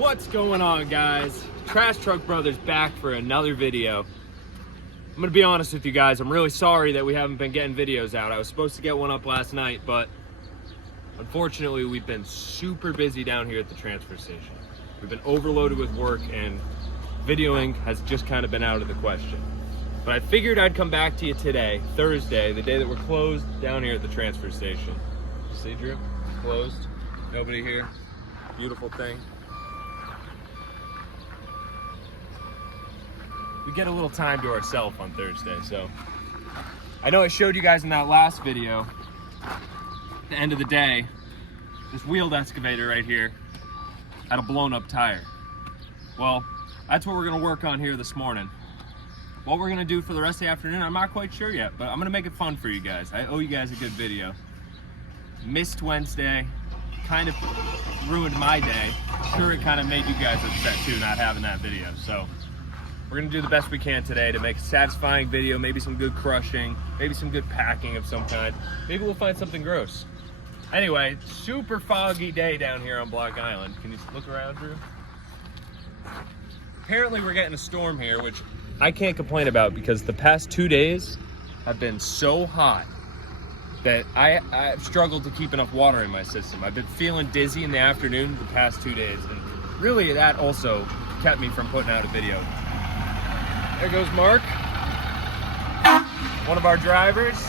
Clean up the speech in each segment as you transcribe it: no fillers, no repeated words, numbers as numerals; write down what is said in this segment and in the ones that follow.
What's going on, guys? Trash Truck Brothers back for another video. I'm gonna be honest with you guys, I'm really sorry that we haven't been getting videos out. I was supposed to get one up last night, but unfortunately we've been super busy down here at the transfer station. We've been overloaded with work and videoing has just kind of been out of the question. But I figured I'd come back to you today, Thursday, the day that we're closed down here at the transfer station. See, Drew? It's closed. Nobody here. Beautiful thing. We get a little time to ourselves on Thursday, so I know I showed you guys in that last video, at the end of the day, this wheeled excavator right here had a blown up tire. Well, that's what we're gonna work on here this morning. What we're gonna do for the rest of the afternoon, I'm not quite sure yet, but I'm gonna make it fun for you guys. I owe you guys a good video. Missed Wednesday, kind of ruined my day. Sure, it kind of made you guys upset too, not having that video. So we're gonna do the best we can today to make a satisfying video, maybe some good crushing, maybe some good packing of some kind. Maybe we'll find something gross. Anyway, super foggy day down here on Block Island. Can you look around, Drew? Apparently we're getting a storm here, which I can't complain about because the past 2 days have been so hot that I've struggled to keep enough water in my system. I've been feeling dizzy in the afternoon the past 2 days, and really that also kept me from putting out a video. There goes Mark, one of our drivers.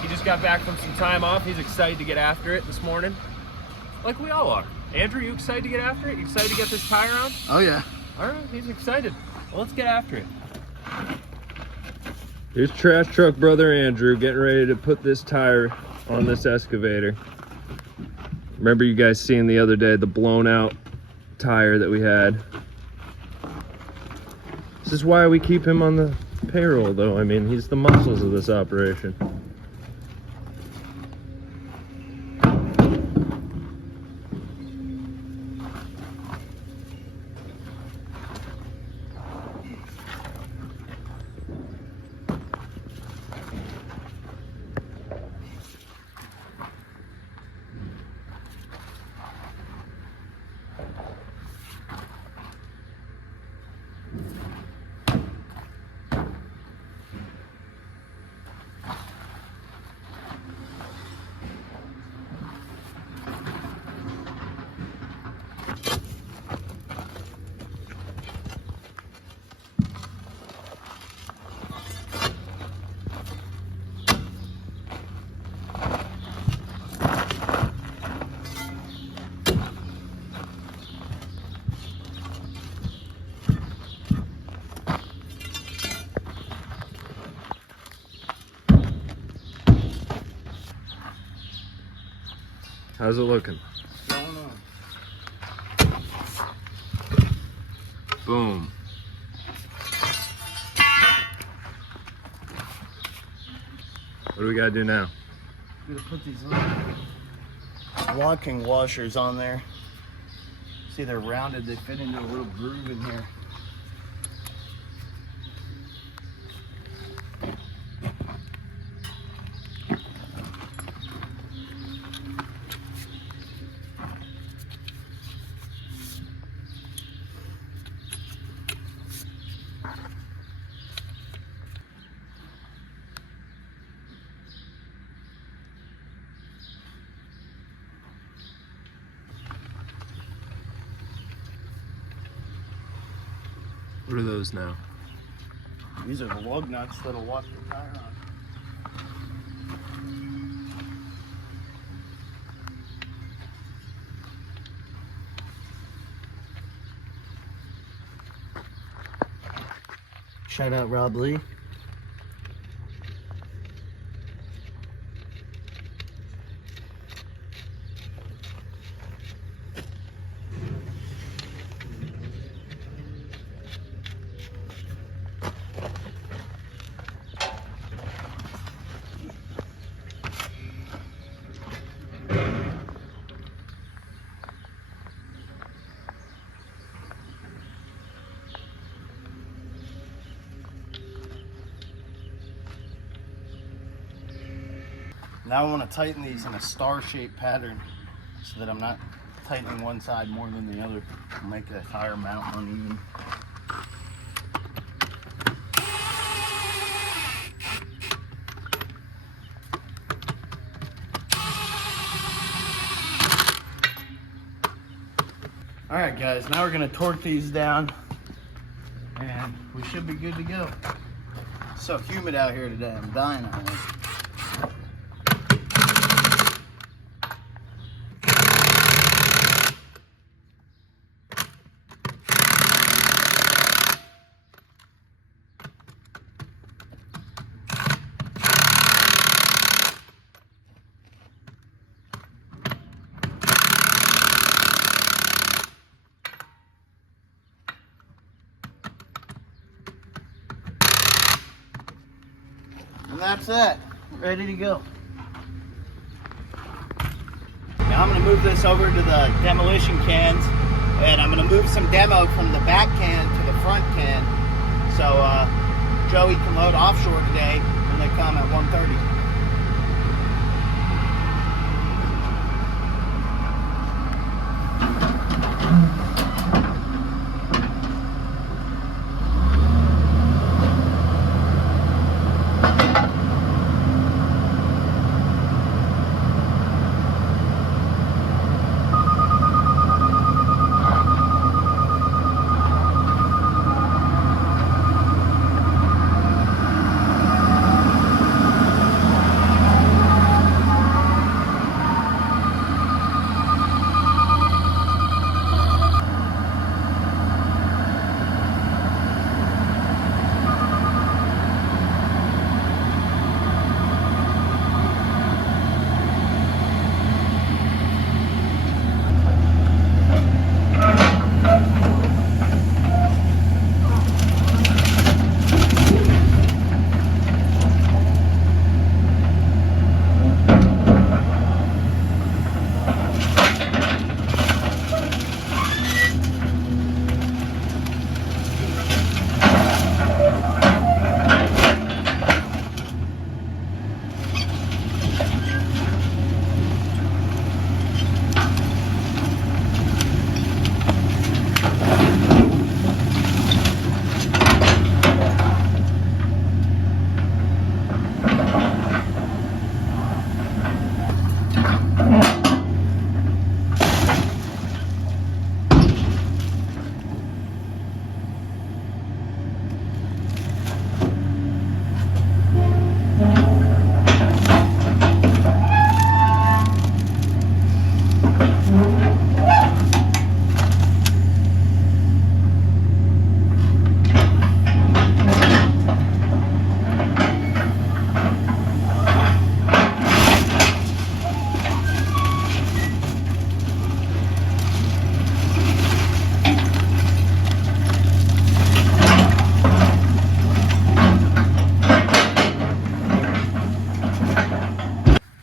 He just got back from some time off. He's excited to get after it this morning, like we all are. Andrew, you excited to get after it? You excited to get this tire on? Oh yeah. All right, he's excited. Well, let's get after it. Here's Trash Truck Brother Andrew getting ready to put this tire on this excavator. Remember you guys seeing the other day the blown out tire that we had? This is why we keep him on the payroll though. I mean, he's the muscles of this operation. How's it looking? What's going on? Boom. What do we gotta do now? I'm gonna put these locking washers on there. See, they're rounded, they fit into a little groove in here. What are those now? These are the lug nuts that'll lock the tire on. Shout out Rob Lee. Now I want to tighten these in a star-shaped pattern so that I'm not tightening one side more than the other to make the tire mount uneven. All right, guys, now we're gonna torque these down and we should be good to go. It's so humid out here today, I'm dying on this. And that's it, ready to go. Now I'm gonna move this over to the demolition cans, and I'm gonna move some demo from the back can to the front can, so Joey can load offshore today when they come at 1:30.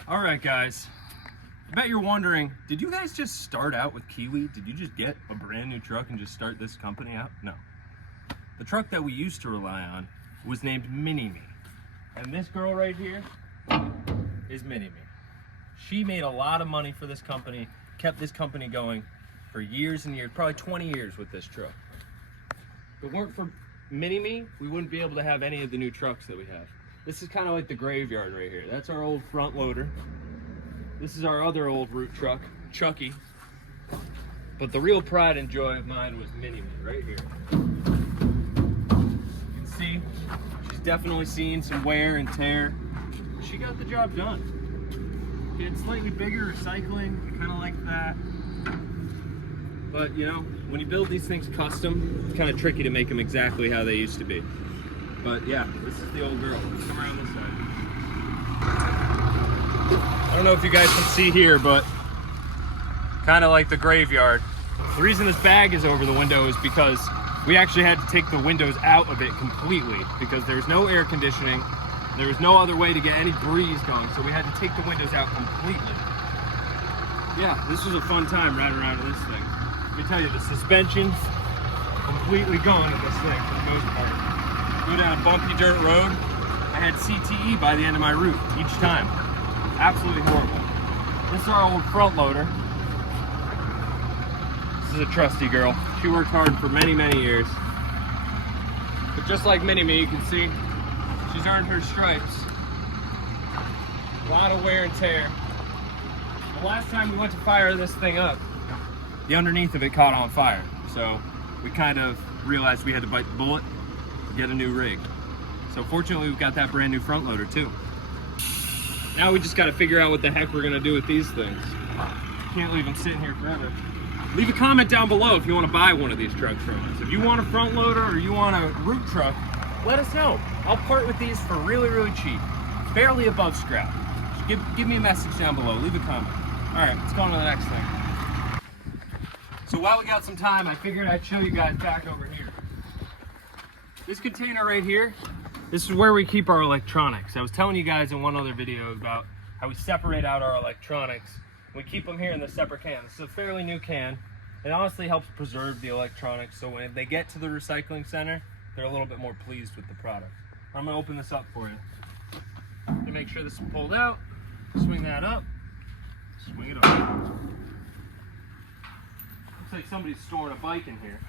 Alright guys, I bet you're wondering, did you guys just start out with Kiwi? Did you just get a brand new truck and just start this company out? No. The truck that we used to rely on was named Mini-Me. And this girl right here is Mini-Me. She made a lot of money for this company, kept this company going for years and years, probably 20 years with this truck. If it weren't for Mini-Me, we wouldn't be able to have any of the new trucks that we have. This is kind of like the graveyard right here. That's our old front loader. This is our other old root truck, Chucky. But the real pride and joy of mine was Mini-Me right here. You can see, she's definitely seen some wear and tear. She got the job done. She had slightly bigger recycling, I kind of like that. But you know, when you build these things custom, it's kind of tricky to make them exactly how they used to be. But yeah, this is the old girl. Let's come around this side. I don't know if you guys can see here, but kind of like the graveyard. The reason this bag is over the window is because we actually had to take the windows out of it completely because there's no air conditioning. There was no other way to get any breeze going, so we had to take the windows out completely. Yeah, this was a fun time riding around in this thing. Let me tell you, the suspension's completely gone in this thing for the most part. Go down a bumpy dirt road, I had CTE by the end of my route each time. Absolutely horrible. This is our old front loader. is a trusty girl. She worked hard for many, many years. But just like Mini-Me, you can see, she's earned her stripes. A lot of wear and tear. The last time we went to fire this thing up, the underneath of it caught on fire. So we kind of realized we had to bite the bullet, get a new rig. So fortunately, we've got that brand new front loader too. Now we just got to figure out what the heck we're gonna do with these things. Can't leave them sitting here forever. Leave a comment down below if you want to buy one of these trucks from us. If you want a front loader or you want a root truck, let us know. I'll part with these for really, really cheap. Barely above scrap. Just give me a message down below. Leave a comment. All right, let's go on to the next thing. So while we got some time, I figured I'd show you guys back over here. This container right here, this is where we keep our electronics. I was telling you guys in one other video about how we separate out our electronics. We keep them here in the separate can. This is a fairly new can. It honestly helps preserve the electronics, so when they get to the recycling center, they're a little bit more pleased with the product. I'm gonna open this up for you. To make sure this is pulled out, swing that up, swing it up. Looks like somebody's storing a bike in here.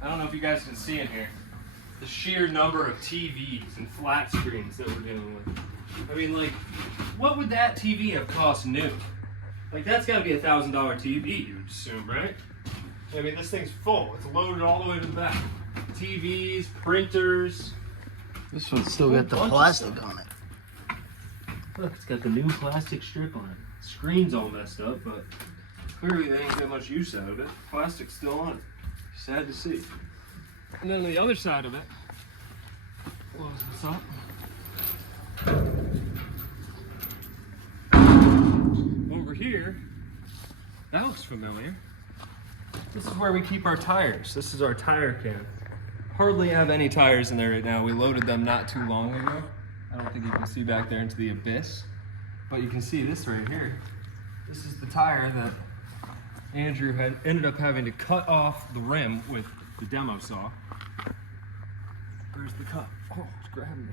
I don't know if you guys can see in here the sheer number of TVs and flat screens that we're dealing with. I mean, like, what would that TV have cost new? Like, that's got to be a $1,000 TV, you'd assume, right? I mean, this thing's full. It's loaded all the way to the back. TVs, printers. This one's still got the plastic on it. Look, it's got the new plastic strip on it. The screen's all messed up, but clearly they ain't got much use out of it. Plastic's still on it. Sad to see. And then on the other side of it, close this up. Over here, that looks familiar. This is where we keep our tires. This is our tire can. Hardly have any tires in there right now. We loaded them not too long ago. I don't think you can see back there into the abyss, but you can see this right here. This is the tire that Andrew had ended up having to cut off the rim with the demo saw. Where's the cut? Oh, it's grabbing me.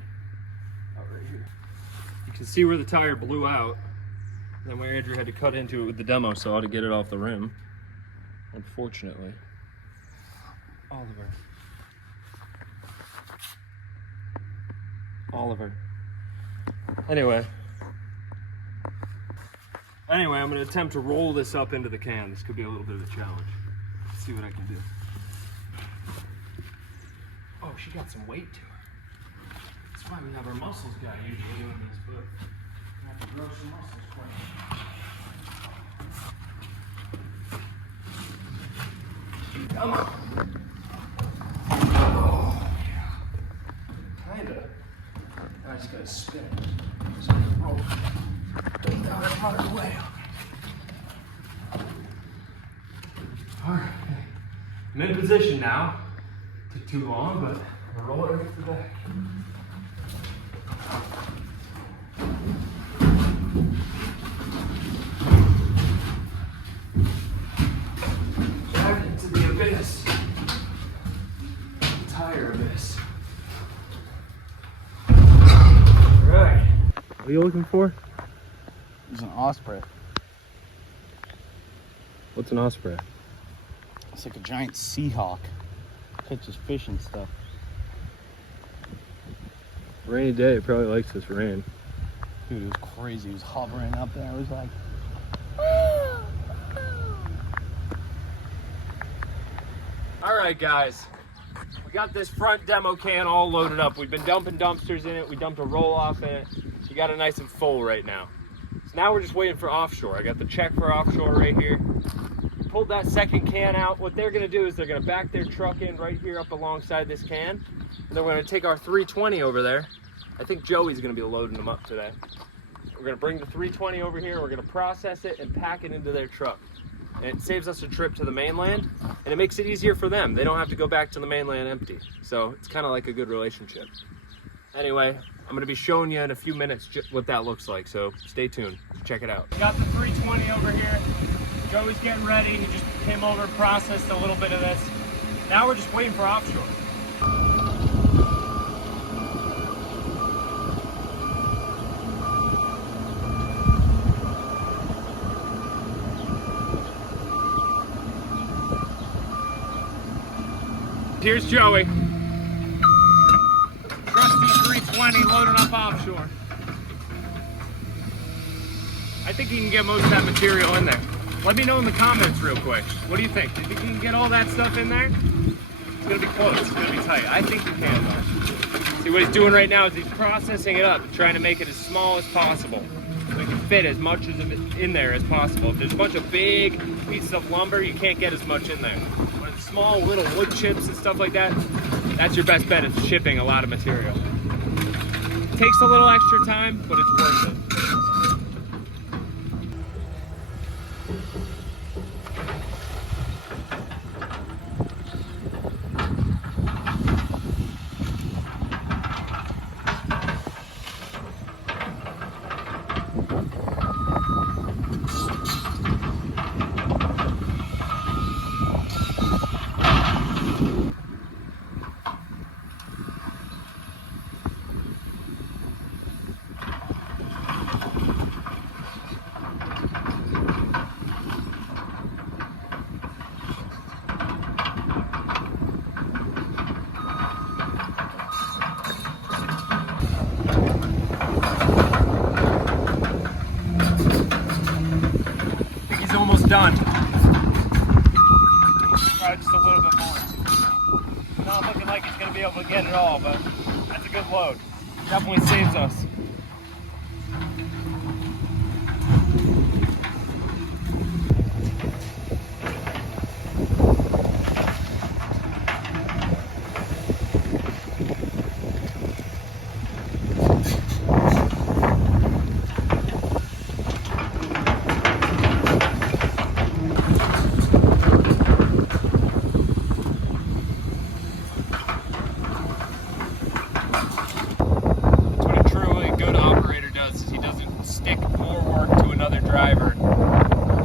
Out right here. You can see where the tire blew out, and then where Andrew had to cut into it with the demo saw to get it off the rim. Unfortunately. Oliver. Anyway, I'm going to attempt to roll this up into the can. This could be a little bit of a challenge. Let's see what I can do. Oh, she got some weight to her. That's why we have our muscles guy usually doing this, but we have to grow some muscles for it. Come on. Oh, yeah. Kinda. I just gotta spin it. Just gotta roll it. Out of the way. Alright. I'm in position now. Took too long, but I'll roll it right to the back. Back into the abyss. The tire abyss. Alright. What are you looking for? There's an Osprey. What's an Osprey? It's like a giant seahawk. Catches fish and stuff. Rainy day, it probably likes this rain. Dude, it was crazy. It was hovering up there. It was like... Alright guys, we got this front demo can all loaded up. We've been dumping dumpsters in it. We dumped a roll-off in it. We got it nice and full right now. So now we're just waiting for offshore. I got the check for offshore right here. Pulled that second can out. What they're gonna do is they're gonna back their truck in right here up alongside this can. And then we're gonna take our 320 over there. I think Joey's gonna be loading them up today. We're gonna bring the 320 over here. We're gonna process it and pack it into their truck. And it saves us a trip to the mainland, and it makes it easier for them. They don't have to go back to the mainland empty. So it's kind of like a good relationship. Anyway, I'm gonna be showing you in a few minutes what that looks like, so stay tuned. Check it out. Got the 320 over here. Joey's getting ready. He just came over, processed a little bit of this. Now we're just waiting for offshore. here's Joey. Trusty 320 loading up offshore. I think he can get most of that material in there. Let me know in the comments real quick. What do you think? Do you think you can get all that stuff in there? It's gonna be close, it's gonna be tight. I think you can though. See what he's doing right now is he's processing it up, trying to make it as small as possible. So he can fit as much of it in there as possible. If there's a bunch of big pieces of lumber, you can't get as much in there. But if small little wood chips and stuff like that, that's your best bet at shipping a lot of material. It takes a little extra time, but it's worth it. Almost done. Probably just a little bit more. Not looking like he's going to be able to get it all, but that's a good load. Definitely saves us. Driver,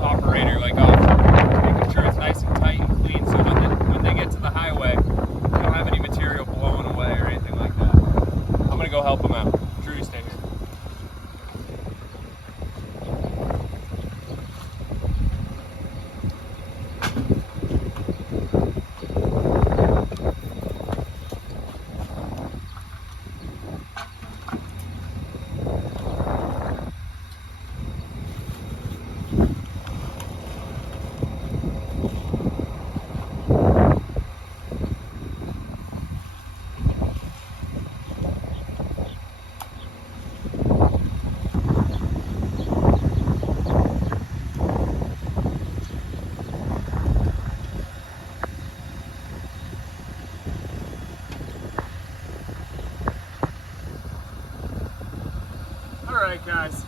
operator like offshore, making sure it's nice and tight and clean so when they get to the highway, they don't have any material blowing away or anything like that. I'm gonna go help them out. Drew, you stay here. Alright guys,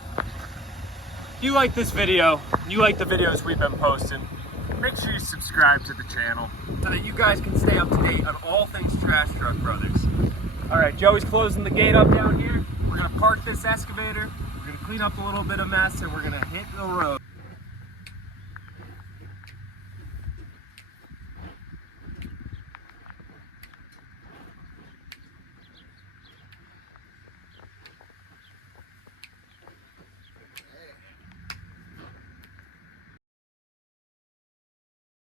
if you like this video, you like the videos we've been posting, make sure you subscribe to the channel so that you guys can stay up to date on all things Trash Truck Brothers. Alright, Joey's closing the gate up down here. We're going to park this excavator, we're going to clean up a little bit of mess, and we're going to hit the road.